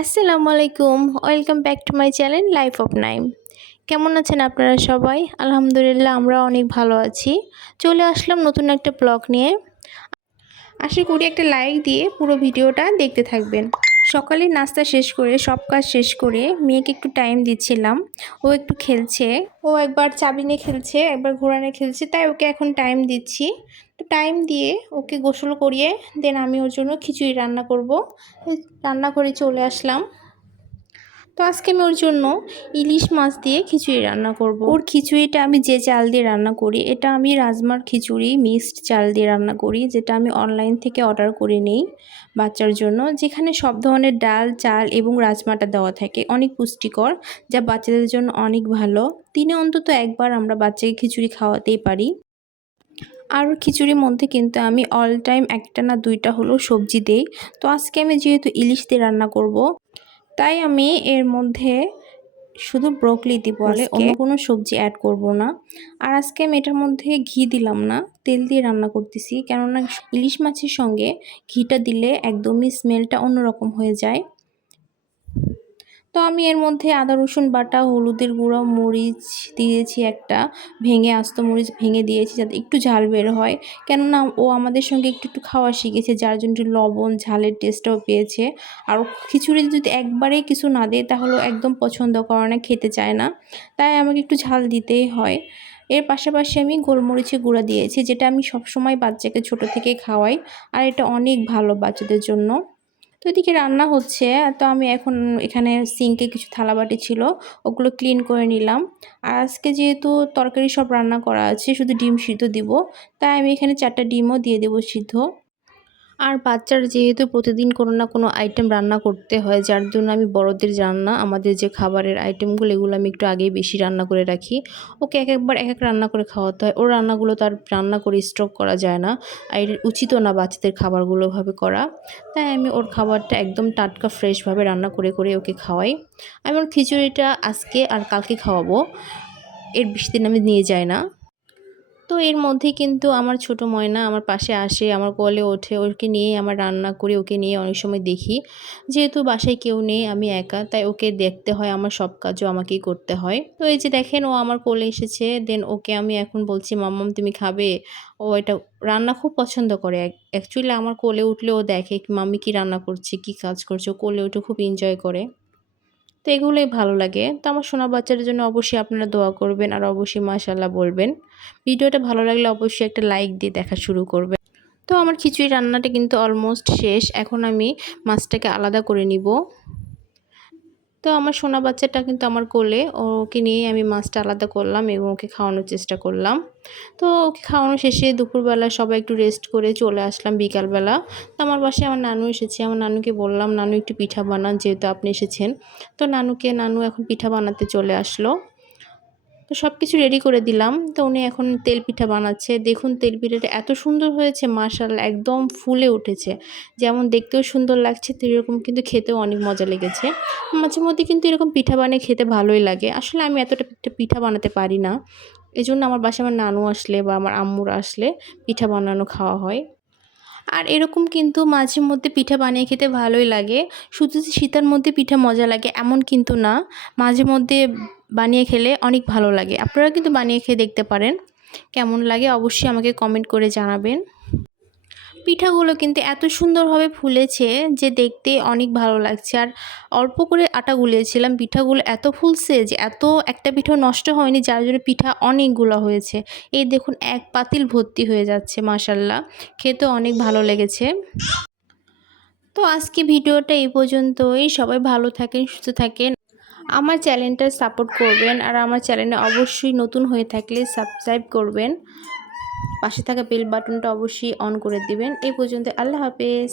আসসালামু আলাইকুম, welcome back to my channel life of Naim. কেমন আছেন আপনারা সবাই? আলহামদুলিল্লাহ আমরা অনেক ভালো আছি। চলে আসলাম নতুন একটা ব্লগ নিয়ে। আশা করি একটা লাইক দিয়ে পুরো ভিডিওটা দেখতে থাকবেন। সকালে নাস্তা শেষ করে সব কাজ শেষ করে মেয়েকে একটু টাইম দিচ্ছিলাম। ও একটু খেলছে, ও একবার চাবি নিয়ে খেলছে, একবার ঘোড়া নিয়ে খেলছে, তাই ওকে এখন টাইম দিচ্ছি। তো টাইম দিয়ে ওকে গোসল করিয়ে দেন আমি ওর জন্য খিচুড়ি রান্না করব। রান্না করে চলে আসলাম। তো আজকে আমি ওর জন্য ইলিশ মাছ দিয়ে খিচুড়ি রান্না করব। ওর খিচুড়িটা আমি যে চাল দিয়ে রান্না করি, এটা আমি রাজমার খিচুড়ি মিক্সড চাল দিয়ে রান্না করি, যেটা আমি অনলাইন থেকে অর্ডার করে নেই বাচ্চার জন্য, যেখানে সব ধরনের ডাল, চাল এবং রাজমাটা দেওয়া থাকে। অনেক পুষ্টিকর, যা বাচ্চাদের জন্য অনেক ভালো। দিনে অন্তত একবার আমরা বাচ্চাকে খিচুড়ি খাওয়াতেই পারি। আর খিচুড়ির মধ্যে কিন্তু আমি অল টাইম একটা না দুইটা হলেও সবজি দেই। তো আজকে আমি যেহেতু ইলিশ দিয়ে রান্না করব, তাই আমি এর মধ্যে শুধু ব্রোকলি দিব, অন্য কোনো সবজি অ্যাড করব না। আর আজকে আমি এটার মধ্যে ঘি দিলাম না, তেল দিয়ে রান্না করতেছি, কেননা ইলিশ মাছের সঙ্গে ঘিটা দিলে একদমই স্মেলটা অন্যরকম হয়ে যায়। তো আমি এর মধ্যে আদা রসুন বাটা, হলুদের গুঁড়ো, মরিচ দিয়েছি একটা ভেঙে, আস্ত মরিচ ভেঙে দিয়েছি যাতে একটু ঝাল বের হয়, কেননা ও আমাদের সঙ্গে একটু একটু খাওয়া শিখেছে, যার জন্য একটু লবণ ঝালের টেস্টটাও পেয়েছে। আর খিচুড়ি যদি একবারেই কিছু না দেয় তাহলে একদম পছন্দ করে না, খেতে চায় না, তাই আমাকে একটু ঝাল দিতেই হয়। এর পাশাপাশি আমি গোলমরিচের গুঁড়া দিয়েছি, যেটা আমি সবসময় বাচ্চাকে ছোট থেকে খাওয়াই, আর এটা অনেক ভালো বাচ্চাদের জন্য। তো এদিকে রান্না হচ্ছে। তো আমি এখন এখানে সিঙ্কে কিছু থালাবাটি ছিল, ওগুলো ক্লিন করে নিলাম। আর আজকে যেহেতু তরকারি সব রান্না করা আছে, শুধু ডিম সিদ্ধ দিব, তাই আমি এখানে 4টা ডিমও দিয়ে দেবো সিদ্ধ। আর বাচ্চার যেহেতু প্রতিদিন কোনো না কোনো আইটেম রান্না করতে হয়, যার জন্য আমি বড়দের রান্না, আমাদের যে খাবারের আইটেমগুলো, এগুলো আমি একটু আগেই বেশি রান্না করে রাখি। ওকে এক একবার এক এক রান্না করে খাওয়াতে হয়, ওর রান্নাগুলো তার রান্না করে স্টক করা যায় না, আর উচিতও না বাচ্চাদের খাবারগুলো ভাবে করা। তাই আমি ওর খাবারটা একদম টাটকা ফ্রেশভাবে রান্না করে করে ওকে খাওয়াই। আমি ওর খিচুড়িটা আজকে আর কালকে খাওয়াবো, এর বেশি দিন আমি নিয়ে যাই না। তো এর মধ্যে কিন্তু আমার ছোট ময়না আমার পাশে আসে, আমার কোলে ওঠে, ওকে নিয়ে আমার রান্না করি, ওকে নিয়ে অনেক সময় দেখি। যেহেতু বাসায় কেউ নেই, আমি একা, তাই ওকে দেখতে হয়, আমার সব কাজও আমাকেই করতে হয়। তো এই যে দেখেন, ও আমার কোলে এসেছে, দেন ওকে আমি এখন বলছি মাম্মাম তুমি খাবে। ও এটা রান্না খুব পছন্দ করে। অ্যাকচুয়ালি আমার কোলে উঠলে ও দেখে মাম্মি কি রান্না করছে, কি কাজ করছে, ও কোলে উঠে খুব এনজয় করে। তো এগুলোই ভালো লাগে। তো আমার সোনা বাচ্চাদের জন্য অবশ্যই আপনারা দোয়া করবেন, আর অবশ্যই মাশাআল্লাহ বলবেন। ভিডিওটা ভালো লাগলে অবশ্যই একটা লাইক দিয়ে দেখা শুরু করবেন। তো আমার খিচুড়ি রান্নাটা কিন্তু অলমোস্ট শেষ। এখন আমি মাছটাকে আলাদা করে নিব। তো আমার সোনা বাচ্চাটা কিন্তু আমার কোলে, ওকে নিয়ে আমি মাছটা আলাদা করলাম এবং ওকে খাওয়ানোর চেষ্টা করলাম। তো ওকে খাওয়ানো শেষে দুপুরবেলা সবাই একটু রেস্ট করে চলে আসলাম বিকালবেলা। তো আমার বাসায় আমার নানু এসেছে, আমার নানুকে বললাম নানু একটু পিঠা বানান, যেহেতু আপনি এসেছেন। তো নানু এখন পিঠা বানাতে চলে আসলো। তো সব কিছু রেডি করে দিলাম। তো উনি এখন তেল পিঠা বানাচ্ছে। দেখুন তেল পিঠাটা এত সুন্দর হয়েছে, মাশাআল্লাহ একদম ফুলে উঠেছে। যেমন দেখতেও সুন্দর লাগছে, তো এরকম কিন্তু খেতেও অনেক মজা লেগেছে। মাঝে মধ্যে কিন্তু এরকম পিঠা বানিয়ে খেতে ভালোই লাগে। আসলে আমি এতটা পিঠা বানাতে পারি না, এজন্য আমার বাসায় আমার নানু আসলে বা আমার আম্মুরা আসলে পিঠা বানানো খাওয়া হয়। আর এরকম কিন্তু মাঝে মধ্যে পিঠা বানিয়ে খেতে ভালোই লাগে। শুধু যে শীতের মধ্যে পিঠা মজা লাগে এমন কিন্তু না, মাঝে মধ্যে বানিয়ে খেলে অনেক ভালো লাগে। আপনারা কিন্তু বানিয়ে খেয়ে দেখতে পারেন, কেমন লাগে অবশ্যই আমাকে কমেন্ট করে জানাবেন। পিঠাগুলো কিন্তু এত সুন্দরভাবে ফুলেছে যে দেখতে অনেক ভালো লাগছে। আর অল্প করে আটা গুলিয়েছিলাম, পিঠাগুলো এত ফুলছে যে এত একটা পিঠাও নষ্ট হয়নি, যার জন্য পিঠা অনেকগুলো হয়েছে। এই দেখুন এক পাতিল ভর্তি হয়ে যাচ্ছে, মাশাআল্লাহ খেতে অনেক ভালো লেগেছে। তো আজকে ভিডিওটা এই পর্যন্তই। সবাই ভালো থাকেন, সুস্থ থাকেন, আমার চ্যানেলটা সাপোর্ট করবেন, আর আমার চ্যানেলে অবশ্যই নতুন হয়ে থাকলে সাবস্ক্রাইব করবেন, পাশে থাকা বেল বাটনটা অবশ্যই অন করে দিবেন। এই পর্যন্ত, আল্লাহ হাফেজ।